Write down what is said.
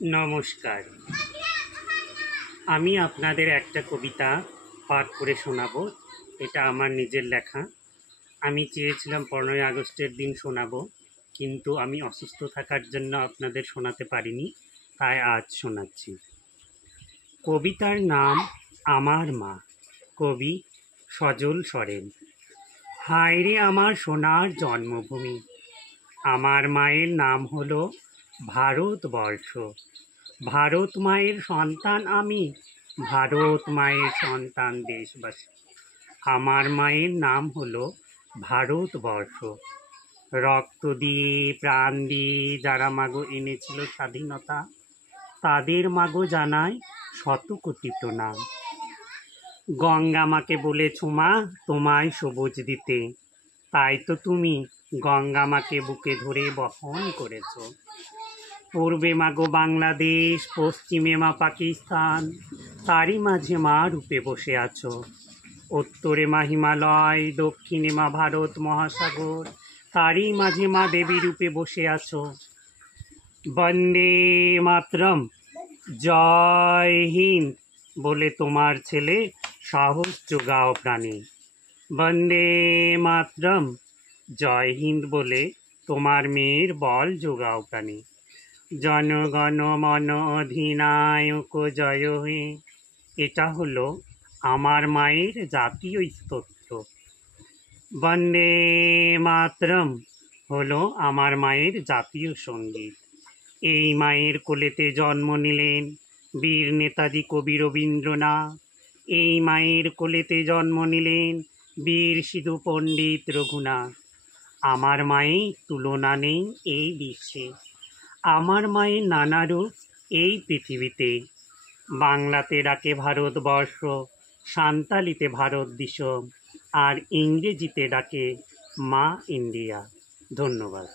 নমস্কার। আমি আপনাদের একটা কবিতা পাঠ করে শোনাবো। এটা আমার নিজের লেখা। আমি চেয়েছিলাম 15ই আগস্টের দিন শোনাবো, কিন্তু আমি অসুস্থ থাকার জন্য আপনাদের শোনাতে পারিনি, তাই আজ শোনাচ্ছি। কবিতার নাম আমার মা, কবি সজল সরেন। হায়রে আমার সোনার জন্মভূমি, আমার মায়ের নাম হলো ভারতবর্ষ। ভারত মায়ের সন্তান আমি, ভারত মায়ের সন্তান দেশবাসী। আমার মায়ের নাম হলো ভারতবর্ষ। রক্ত দিয়ে প্রাণ দিয়ে যারা মাগো এনেছিল স্বাধীনতা, তাদের মাগো জানায় শত কোটি প্রণাম। গঙ্গা মাকে বলেছ মা তোমায় সবুজ দিতে, তাই তো তুমি গঙ্গা মাকে বুকে ধরে বহন করেছ। পূর্বে মাগো বাংলাদেশ, পশ্চিমে মা পাকিস্তান, তারই মাঝে মা রূপে বসে আছো। উত্তরে মা হিমালয়, দক্ষিণে মা ভারত মহাসাগর, তারই মাঝে মা দেবী রূপে বসে আছো। বন্দে মাতরম, জয় হিন্দ বলে তোমার ছেলে সাহস যোগাও প্রাণে। বন্দে মাতরম, জয় হিন্দ বলে তোমার মেয়ের বল যোগাও প্রাণে। জনগণ মন অধিনায়ক জয় হে, এটা হলো আমার মায়ের জাতীয় স্তোত্র। বন্দে মাতরম হলো আমার মায়ের জাতীয় সঙ্গীত। এই মায়ের কোলেতে জন্ম নিলেন বীর নেতাজি কবি রবীন্দ্রনাথ। এই মায়ের কোলেতে জন্ম নিলেন বীর সিধু পণ্ডিত রঘুনাথ। আমার মায়ের তুলনা নেই এই বিশ্বে, আমার মায়ের নানা রূপ এই পৃথিবীতে। বাংলাতে ডাকে ভারতবর্ষ, সাঁওতালিতে ভারত দিশম, আর ইংরেজিতে ডাকে মা ইন্ডিয়া। ধন্যবাদ।